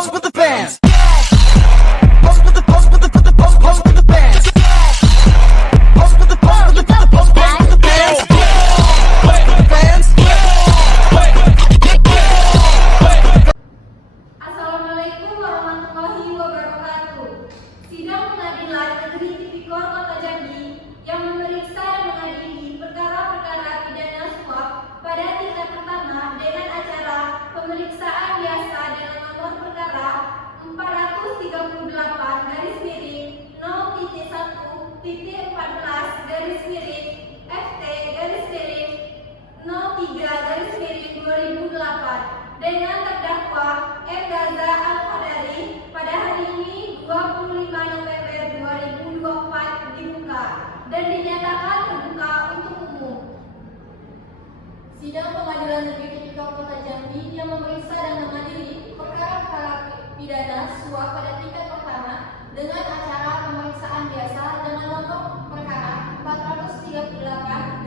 Pose with the fans. Pose with the pose with the pose with the pose pose with the fans. Pose with the pose with the pose pose pose with the fans. Pose with the fans. Assalamualaikum warahmatullahi wabarakatuh. Sidang Pengadilan Negeri Tipikor Kota Jambi yang memeriksa dan mengadili perkara-perkara pidana suap pada tingkat pertama dengan acara pemeriksaan biasa dengan nomor perkara 438 garis miring 0.1.14 garis miring FT garis miring 03 garis miring 2008 dengan terdakwa M. Gaza Al-Qadari pada hari ini 25 November 2024 dibuka dan dinyatakan terbuka untuk umum. Sidang Pengadilan Negeri Tipikor Kota Jambi yang memeriksa dan mengadili perkara-perkara pidana suap pada tingkat pertama dengan acara pemeriksaan biasa dengan nomor perkara 438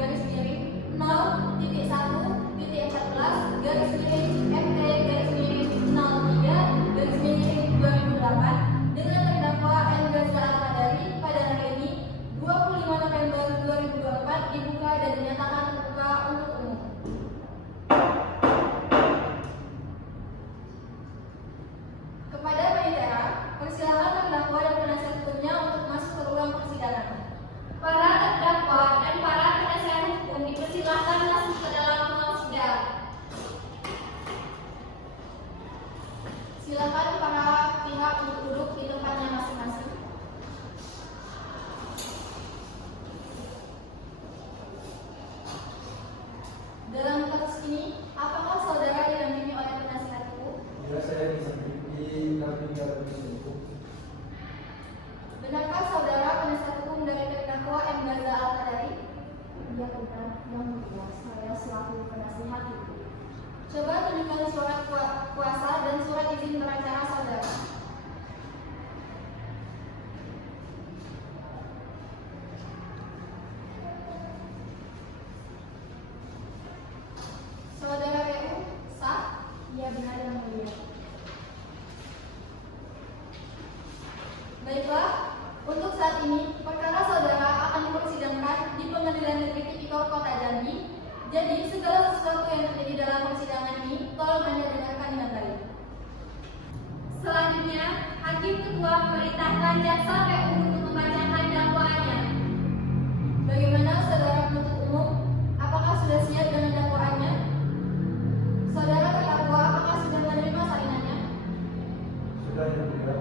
garis miring 0.1.14 garis miring FT garis miring 03 garis miring 2008 dengan terdakwa M. Gaza Al-Qadari pada hari ini 25 November 2024 dibuka dan dinyatakan terbuka untuk umum. Kepada pengendara, persilakan terdakwa dan penasihat hukumnya untuk masuk ke ruang persidangan. Para terdakwa dan para penasihat hukum dipersilakan masuk ke dalam ruang sidang. Silakan para pihak untuk duduk di tempatnya masing-masing. Dalam kasus ini, apakah saudara didampingi oleh penasihat hukum? Ya, saya didampingi penasihat hukum. Benarkah saudara penasihat hukum dari terdakwa M. Gaza Al-Qadari? Iya benar, yang mulia, saya selaku penasihat hukum. Coba tunjukkan surat kuasa dan surat izin beracara saudara. Saudara PU, sah? Iya benar, yang mulia. Baiklah, untuk saat ini perkara saudara akan dipersidangkan di Pengadilan Negeri Tipikor Kota Jambi. Jadi segala sesuatu yang terjadi dalam persidangan ini tolong Anda dengarkan dengan baik. Selanjutnya, Hakim Ketua memerintahkan jaksa PU untuk membacakan dakwaannya. Bagaimana saudara penuntut umum? Apakah sudah siap dengan dakwaannya? Saudara terdakwa, apakah sudah menerima salinannya? Sudah, yang mulia.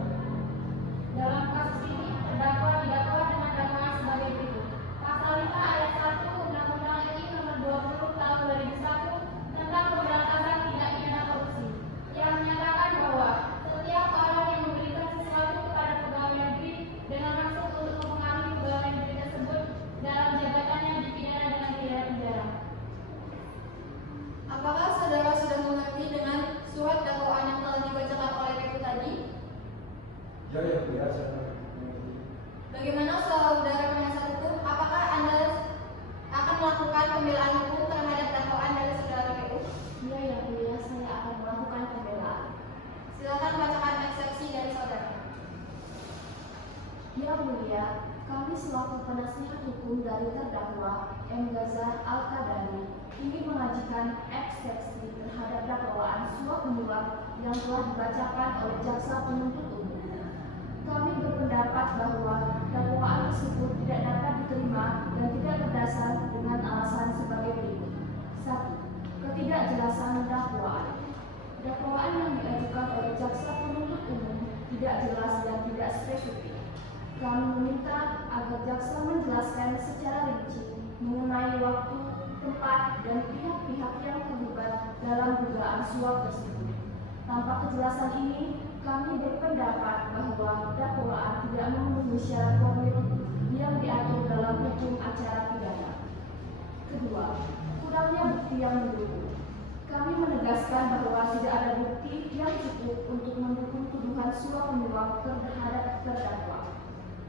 Dalam kasus ini, terdakwa didakwa dengan dakwaan sebagai berikut. Pasal 5 ayat 1 Undang-Undang RI Nomor 20 Tahun 2001 tentang pemberantasan tindak pidana korupsi yang menyatakan bahwa setiap orang yang memberikan sesuatu kepada pegawai negeri dengan maksud untuk mempengaruhi pegawai negeri tersebut dalam jabatannya dipidana dengan pidana penjara. Apakah saudara sudah mengerti dengan surat dakwaan yang telah dibacakan oleh PU tadi? Ya, yang mulia, saya mengerti. Bagaimana saudara penasihat hukum? Apakah Anda akan melakukan pembelaan hukum terhadap dakwaan dari saudara PU? Iya yang mulia, saya akan melakukan pembelaan. Silakan bacakan eksepsi dari saudara. Yang mulia, kami selaku penasihat hukum dari terdakwa M. Gaza Al-Qadari ingin mengajukan eksepsi terhadap dakwaan suap menyuap yang telah dibacakan oleh jaksa penuntut umum. Kami berpendapat bahwa dakwaan tersebut tidak dapat diterima dan tidak berdasar dengan alasan sebagai berikut. 1. Ketidakjelasan dakwaan. Dakwaan yang diajukan oleh jaksa penuntut umum tidak jelas dan tidak spesifik. Kami meminta agar jaksa menjelaskan secara rinci mengenai waktu, tempat, dan pihak-pihak yang terlibat dalam dugaan suap tersebut. Tanpa kejelasan ini, kami berpendapat bahwa dakwaan tidak memenuhi syarat formil yang diatur dalam hukum acara pidana. Kedua, kurangnya bukti yang mendukung. Kami menegaskan bahwa tidak ada bukti yang cukup untuk mendukung tuduhan suap menyuap terhadap terdakwa.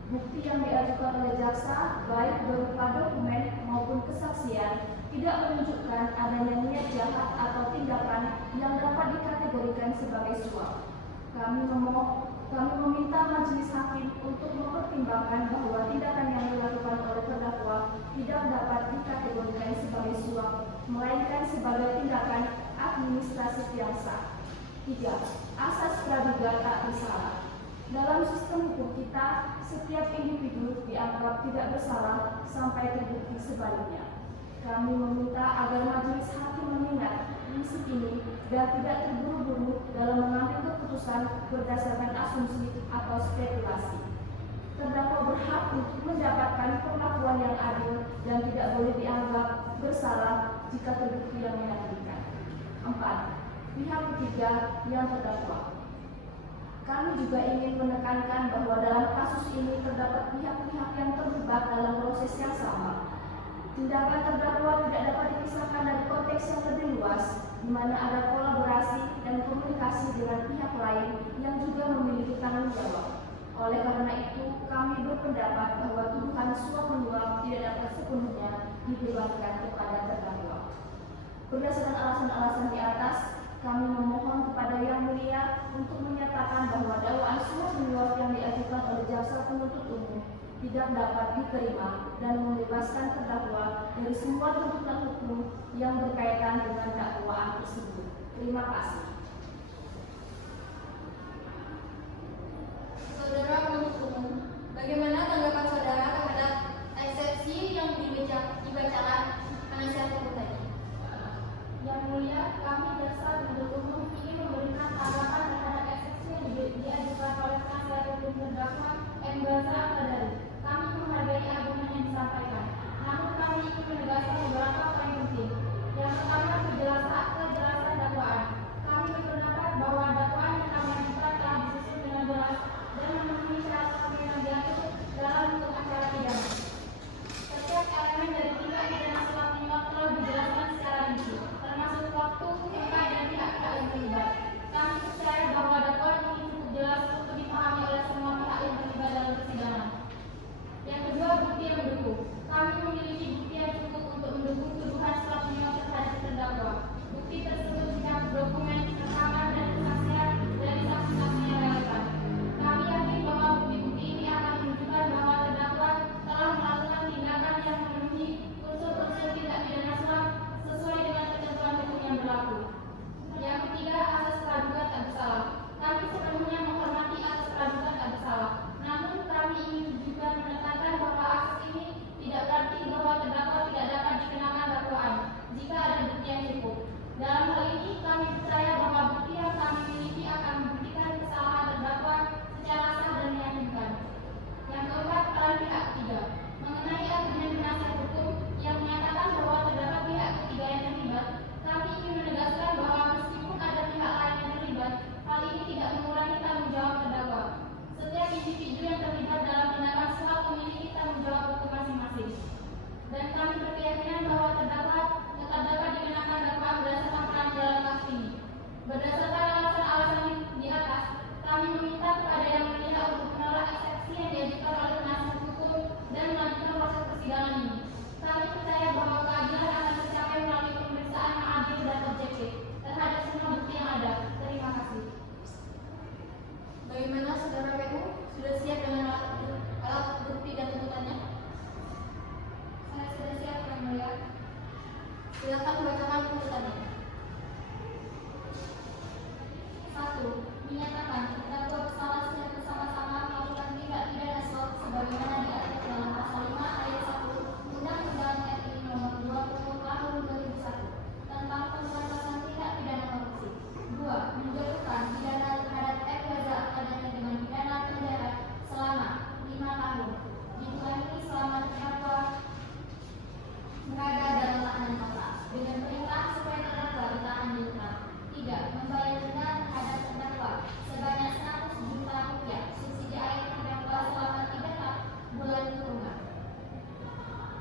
Bukti yang diajukan oleh jaksa, baik berupa dokumen maupun kesaksian, tidak menunjukkan adanya niat jahat atau tindakan yang dapat dikategorikan sebagai suap. Kami meminta majelis hakim untuk mempertimbangkan bahwa tindakan yang dilakukan oleh terdakwa tidak dapat dikategorikan sebagai suap, melainkan sebagai tindakan administratif yang sah. 3. Asas praduga tak bersalah. Dalam sistem hukum kita, setiap individu dianggap tidak bersalah sampai terbukti sebaliknya. Kami meminta agar majelis hakim mengingat prinsip ini dan tidak terburu-buru dalam mengambil keputusan berdasarkan asumsi atau spekulasi. Terdakwa berhak untuk mendapatkan perlakuan yang adil dan tidak boleh dianggap bersalah jika terbukti yang meyakinkan. 4. Pihak ketiga yang terdakwa. Kami juga ingin menekankan bahwa dalam kasus ini terdapat pihak-pihak yang terlibat dalam proses yang sama. Tindakan terdakwa tidak dapat dipisahkan dari konteks yang lebih luas, di mana ada kolaborasi dan komunikasi dengan pihak lain yang juga memiliki tanggung jawab. Oleh karena itu, kami berpendapat bahwa tuduhan suap menyuap tidak dapat sepenuhnya dibebankan kepada terdakwa. Berdasarkan alasan-alasan di atas, kami memohon kepada Yang Mulia untuk menyatakan bahwa dakwaan suap menyuap yang diajukan oleh jaksa penuntut umum tidak dapat diterima dan membebaskan terdakwa dari semua tuntutan hukum yang berkaitan dengan dakwaan tersebut. Terima kasih. Saudara penuntut umum, bagaimana tanggapan saudara terhadap eksepsi yang dibacakan penasihat hukum tadi? Yang Mulia, kami jaksa penuntut umum ingin memberikan tanggapan terhadap eksepsi yang diajukan oleh penasihat hukum terdakwa M. Gaza Al-Qadari. Kami menghargai argumen yang disampaikan, namun kami ingin menegaskan beberapa poin penting. Yang pertama, kejelasan dakwaan. Kami berpendapat bahwa dakwaan yang kami ajukan telah disusun dengan jelas dan memenuhi syarat yang diatur dalam hukum acara pidana. Setiap elemen dari tindak pidana suap menyuap telah dijelaskan secara rinci, termasuk waktu, tempat, dan pihak-pihak yang terlibat. Kami percaya bahwa dakwaan ini cukup jelas untuk dipahami oleh semua pihak yang terlibat dalam persidangan. Yang kedua, bukti yang mendukung. Kami memiliki bukti yang cukup untuk mendukung tuduhan suap menyuap terhadap terdakwa. Bukti tersebut mencakup dokumen, rekaman, dan kesaksian dari saksi-saksi yang relevan. Kami yakin bahwa bukti-bukti ini akan menunjukkan bahwa terdakwa telah melakukan tindakan yang memenuhi unsur-unsur tindak pidana suap sesuai dengan ketentuan hukum yang berlaku. Yang ketiga, asas praduga tak bersalah. Kami sepenuhnya menghormati asas praduga tak bersalah. Namun kami ingin juga menekankan bahwa asas ini tidak berarti bahwa terdakwa tidak dapat dikenakan dakwaan jika ada bukti yang cukup. Dalam hal ini kami percaya bahwa bukti yang kami miliki akan membuktikan kesalahan terdakwa secara sah dan meyakinkan. Yang keempat, peran pihak ketiga. Mengenai argumen penasihat hukum yang menyatakan bahwa terdapat pihak ketiga yang terlibat, kami ingin menegaskan bahwa meskipun ada pihak lain yang terlibat, hal ini tidak mengurangi tanggung jawab terdakwa. Setiap individu yang terlibat dalam tindakan suap memiliki tanggung jawab hukum masing-masing. Dan kami berkeyakinan bahwa terdakwa tetap dapat dikenakan dakwaan berdasarkan peran dalam kasus ini. Berdasarkan alasan-alasan di atas, kami meminta kepada Yang Mulia untuk menolak eksepsi yang diajukan oleh penasihat hukum dan melanjutkan proses persidangan ini. Kami percaya bahwa keadilan akan tercapai melalui pemeriksaan yang adil dan objektif terhadap semua bukti yang ada. Terima kasih. Bagaimana saudara PU? Sudah siap dengan alat bukti dan tuntutannya? Saya sudah siap, Yang Mulia. Silakan membacakan tuntutannya. 1. Menyatakan terdakwa bersalah secara bersama-sama melakukan tindak pidana suap sebagaimana diatur dalam pasal 5 ayat 1 Undang-Undang RI Nomor 20 Tahun 2001 tentang pemberantasan tindak pidana korupsi. 2. Menjatuhkan pidana terhadap M. Gaza Al-Qadari dengan pidana penjara selama 5 tahun, dikurangi selama terdakwa berada dalam tahanan kota, dengan perintah supaya terdakwa ditahan di rumah. 3. Membayar denda terhadap terdakwa sebanyak 100 juta rupiah subsidi air terdakwa selama 3 bulan kurungan.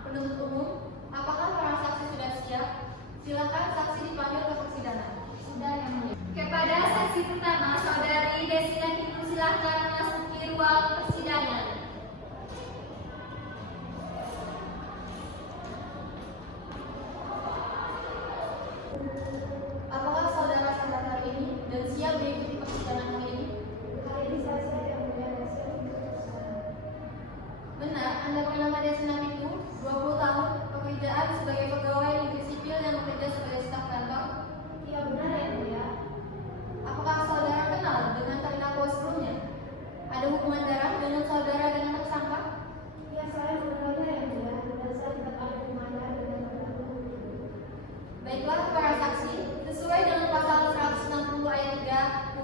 Penuntut umum, apakah para saksi sudah siap? Silakan saksi dipanggil ke persidangan. Sudah, Yang Mulia. Kepada saksi pertama, saudari Desina Kitu, silakan memasuki ruang persidangan. Apakah saudara sadar hari ini dan siap mengikuti persidangan hari ini?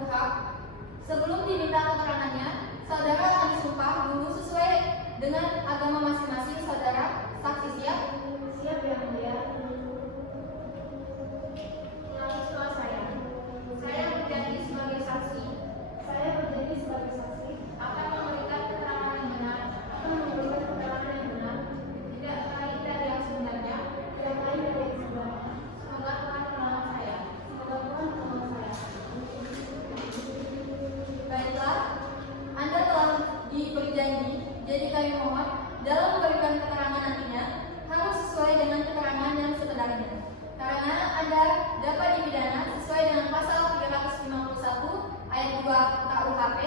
KUHP. Sebelum diminta keterangannya, saudara akan disumpah dulu sesuai dengan agama masing-masing saudara. Saksi siap? Siap yang mulia. Ulangi soal saya. Saya berjanji sebagai saksi Saya berjanji sebagai saksi akan memberikan keterangan yang benar, akan memberikan keterangan yang benar, tidak lain dari yang sebenarnya. tidak lain dari yang sebenarnya. Semoga Tuhan menolong saya. Semoga Tuhan menolong saya. Baiklah, Anda telah diberi janji, jadi kami mohon dalam memberikan keterangan nantinya harus sesuai dengan keterangan yang sebenarnya. Karena Anda dapat dipidana sesuai dengan pasal 351 ayat 2 KUHP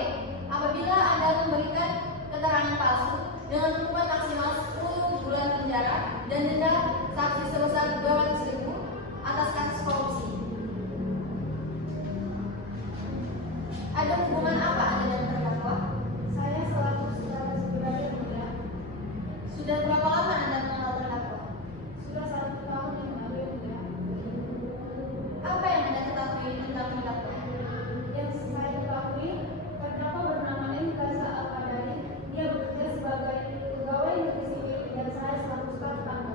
apabila Anda memberikan keterangan palsu dengan hukuman maksimal 10 bulan penjara dan denda saksi sebesar 200.000 atas kasus korupsi. Ada hubungan apa Anda dan terdakwa? Saya selaku saudara sebagai yang mulia. Sudah berapa lama Anda mengenal terdakwa? Sudah 1 tahun yang lalu yang mulia. Apa yang Anda ketahui tentang terdakwa? Yang saya ketahui, terdakwa bernama M. Gaza Al-Qadari. Dia bekerja sebagai pegawai negeri sipil dan saya selaku staf tangga.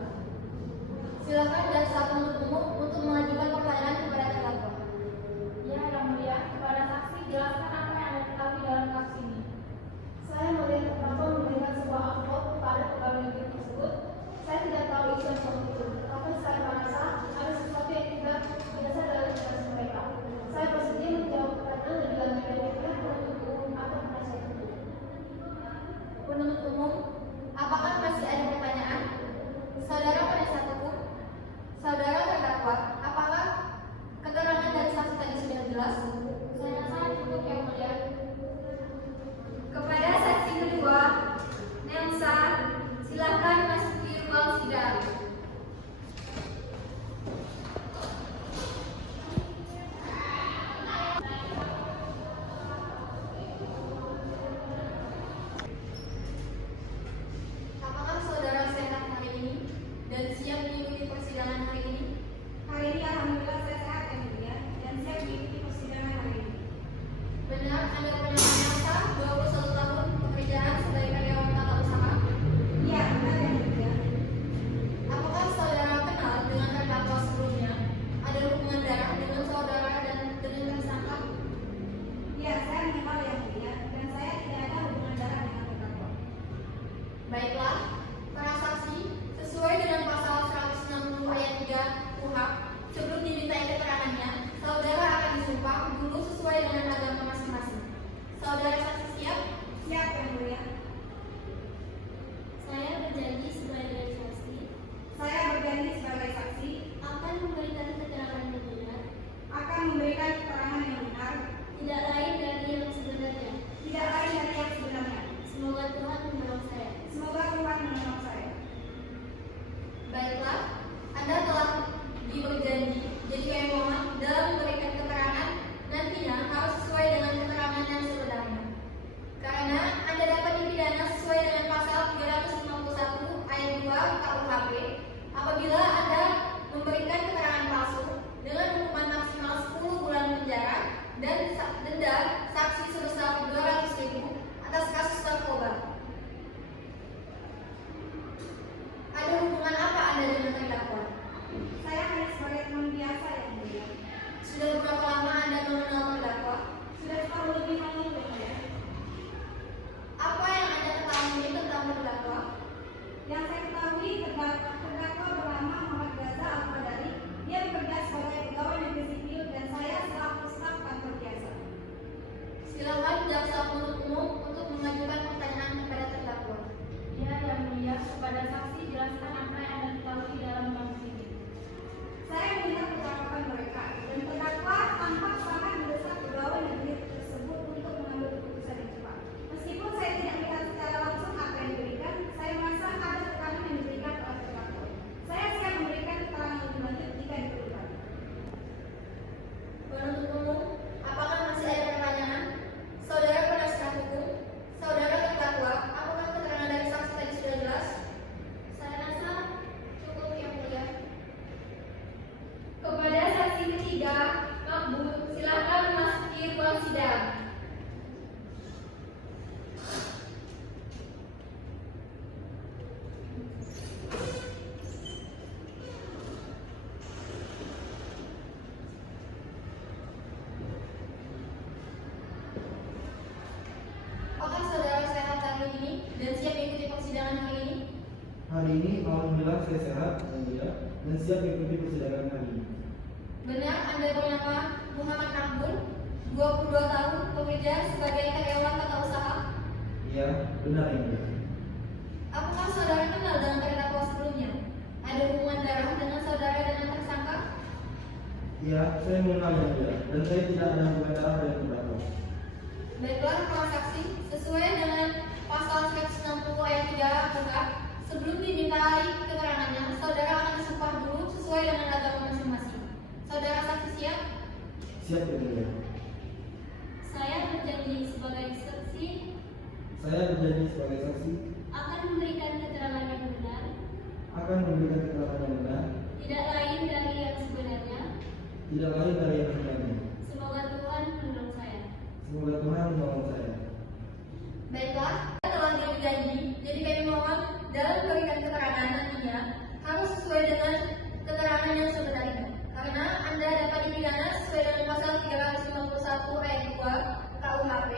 Silakan jaksa penuntut umum untuk mengajukan pertanyaan kepada terdakwa. Ya, yang mulia, kepada saksi jelaskan apa yang Anda ketahui dalam kasus ini. Saya melihat terdakwa memberikan sebuah amplop kepada pegawai negeri tersebut. Saya tidak tahu isi amplop itu, tapi saya merasa ada sesuatu yang tidak biasa dalam tugas mereka. Saya bersedia menjawab pertanyaan lebih lanjut dari pihak penuntut umum atau penasihat hukum. Penuntut umum, apakah masih ada pertanyaan? Saudara penasihat hukum, saudara terdakwa, apakah keterangan dari saksi tadi sudah jelas? Saya rasa cukup yang mulia. Kepada saksi kedua, Nelsa, silakan masuki ruang sidang. Apakah saudara sehat hari ini dan siap mengikuti persidangan hari ini? Hari ini alhamdulillah saya sehat yang mulia dan siap mengikuti persidangan hari ini. Benar Anda pernah menyangka 21 tahun pekerjaan sebagai karyawan tata usaha? Iya, benar yang mulia. Apakah saudara kenal dengan terdakwa sebelumnya? Ada hubungan darah dengan saudara dan dengan tersangka? Iya, saya mengenal yang mulia dan saya tidak ada hubungan darah dengan terdakwa. Baiklah, para saksi, sesuai dengan pasal 160 ayat 3 KUHP, sebelum dimintai keterangannya, saudara akan disumpah dulu sesuai dengan agama masing-masing. Saudara saksi siap? Siap yang mulia. Saya berjanji sebagai saksi Saya berjanji sebagai saksi akan memberikan keterangan yang benar, akan memberikan keterangan yang benar, tidak lain dari yang sebenarnya. tidak lain dari yang sebenarnya. Semoga Tuhan menolong saya. Semoga Tuhan menolong saya. Baiklah, Anda telah diberi janji, jadi kami mohon dalam memberikan keterangan nantinya harus sesuai dengan keterangan yang sebenarnya. Karena Anda dapat dipidana sesuai dengan pasal 351 ayat 2 KUHP apabila Anda memberikan keterangan palsu dengan hukuman maksimal 10 bulan penjara dan denda saksi sebesar 200.000 atas kasus narkoba. Ada hubungan apa Anda dengan terdakwa? Saya hanya sebagai teman biasa yang mulia. Sudah berapa lama Anda mengenal terdakwa? Sudah setahun lebih lalu yang mulia. Apa yang Anda ketahui tentang terdakwa? Yang saya ketahui terdakwa bernama Muhammad Gaza Al-Qadari. Dia bekerja sebagai pegawai negeri sipil dan saya selaku staf kantor biasa. Silakan jaksa penuntut umum untuk mengajukan pertanyaan kepada terdakwa. Ya, yang mulia, kepada saksi jelaskan apa yang Anda ketahui dalam kasus ini. Saya melihat percakapan mereka dan terdakwa tampak sangat mendesak Hari ini alhamdulillah saya sehat dan siap mengikuti persidangan hari ini. Benar Anda bernama Muhammad Nakbul, 22 tahun, bekerja sebagai karyawan tata usaha? Iya, benar Yang Mulia. Apakah saudara kenal dengan terdakwa sebelumnya? Ada hubungan darah dengan saudara dengan tersangka? Iya, saya mengenal Yang Mulia dan saya tidak ada hubungan darah dengan terdakwa. Baiklah para saksi, sesuai dengan pasal 160 ayat 3 Kuhap, sebelum dimintai keterangannya, saudara akan disumpah dulu sesuai dengan agama masing-masing. Saudara saksi siap? Siap Yang Mulia. Saya berjanji sebagai saksi Saya berjanji sebagai saksi akan memberikan keterangan yang benar, akan memberikan keterangan yang benar, tidak lain dari yang sebenarnya. tidak lain dari yang sebenarnya. Semoga Tuhan menolong saya. Semoga Tuhan menolong saya. Baiklah, telah berjanji, jadi kami mohon dalam memberikan keterangan nantinya harus sesuai dengan keterangan yang sebenarnya. Karena Anda dapat dipidana sesuai dengan pasal 351 ayat 2 KUHP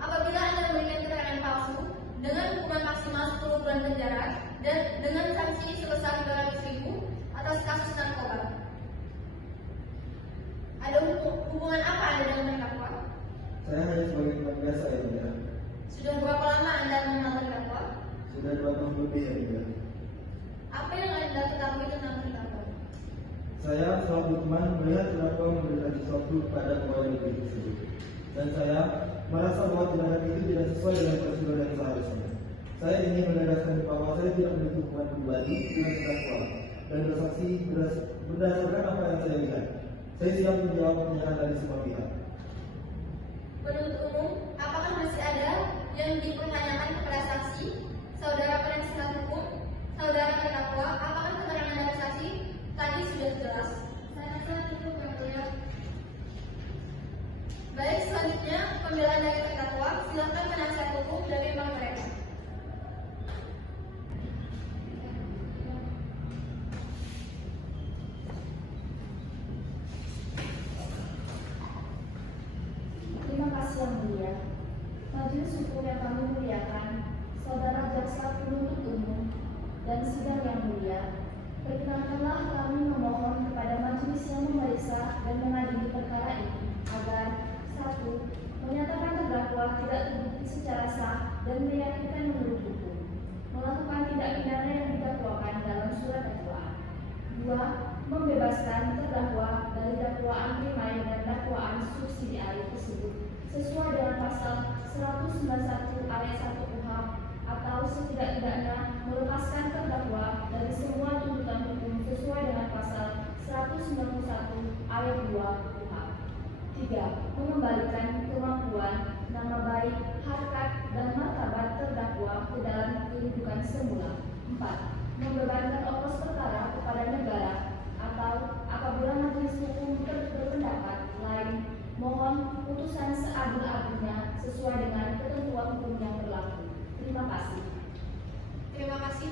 apabila Anda memberikan keterangan palsu dengan hukuman maksimal 10 bulan penjara dan dengan sanksi sebesar 200.000 atas kasus narkoba. Ada hubungan apa Anda dengan terdakwa? Saya hanya sebagai teman biasa Yang Mulia. Sudah berapa lama Anda mengenal terdakwa? Sudah 2 tahun lebih Yang Mulia. Apa yang Anda ketahui tentang terdakwa? Saya selaku teman melihat terdakwa memberikan sesuatu kepada pegawai negeri tersebut, dan saya merasa bahwa tindakan itu tidak sesuai dengan prosedur yang seharusnya. Saya ingin menegaskan bahwa saya tidak memiliki hubungan pribadi dengan terdakwa dan bersaksi berdasarkan apa yang saya lihat. Saya siap menjawab pertanyaan dari semua pihak. Penuntut umum, apakah masih ada yang dipertanyakan kepada saksi, saudara penasihat hukum, saudara terdakwa? Apakah keterangan dari saksi tadi sudah jelas? Saya rasa cukup Yang Mulia. Baik, selanjutnya pembelaan dari terdakwa. Silakan penasihat hukum dari Bang mereka. Terima kasih Yang Mulia. Majelis hukum yang kami muliakan, saudara jaksa penuntut umum dan sidang Yang Mulia, perkenankanlah kami memohon kepada majelis yang memeriksa dan mengadili perkara ini agar 1. Menyatakan terdakwa tidak terbukti secara sah dan meyakinkan menurut hukum, melakukan tindak pidana yang didakwakan dalam surat dakwaan. 2. Membebaskan terdakwa dari dakwaan primer dan dakwaan subsidiari tersebut sesuai dengan pasal 191 ayat 1 KUHP atau setidak-tidaknya melepaskan terdakwa dari semua tuntutan hukum sesuai dengan pasal 191 ayat 2 KUHP. 3. Mengembalikan kemampuan, nama baik, harkat, dan martabat terdakwa ke dalam kedudukan semula. 4. Membebankan ongkos perkara kepada negara atau apabila majelis hukum berpendapat lain, mohon putusan seadil-adilnya sesuai dengan ketentuan hukum yang berlaku. Terima kasih. Terima kasih.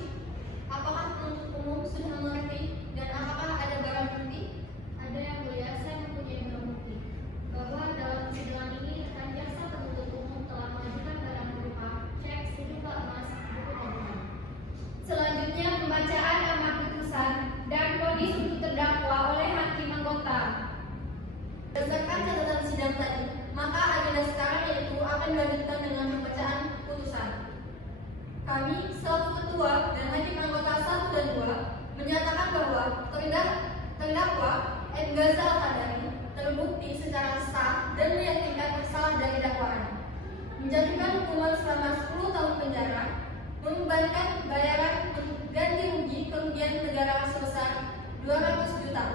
Apakah penuntut umum sudah mengerti dan apakah ada barang bukti? Ada Yang Mulia, saya mempunyai barang bukti bahwa dalam persidangan ini rekan jaksa penuntut umum telah mengajukan barang berupa cek sejumlah emas buku tabungan. Selanjutnya pembacaan amar putusan dan vonis untuk terdakwa oleh hakim anggota. Berdasarkan catatan sidang tadi, maka agenda sekarang yaitu akan dilanjutkan dengan pembacaan putusan. Kami selaku ketua dan hakim anggota 1 dan 2 menyatakan bahwa terdakwa M. Gaza Al-Qadari terbukti secara sah dan meyakinkan bersalah dari dakwaan, menjatuhkan hukuman selama 10 tahun penjara, membebankan bayaran ganti rugi kerugian negara sebesar 200 juta.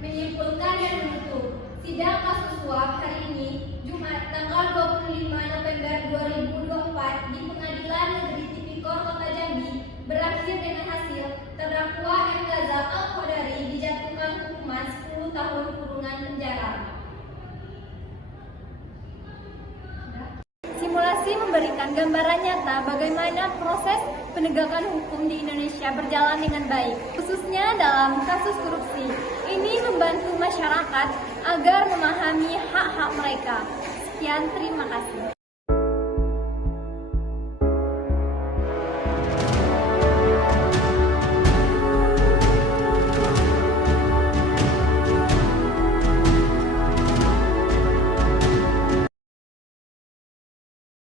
Menyimpulkan dan menutup sidang kasus suap hari ini Jumat tanggal 25 November 2024 di Pengadilan Negeri Tipikor Kota Jambi berakhir dengan hasil terdakwa M. Gaza Al-Qadari dijatuhkan hukuman 10 tahun kurungan penjara. Simulasi memberikan gambaran nyata bagaimana proses penegakan hukum di Indonesia berjalan dengan baik, khususnya dalam kasus korupsi. Ini membantu masyarakat agar memahami hak-hak mereka. Sekian, terima kasih.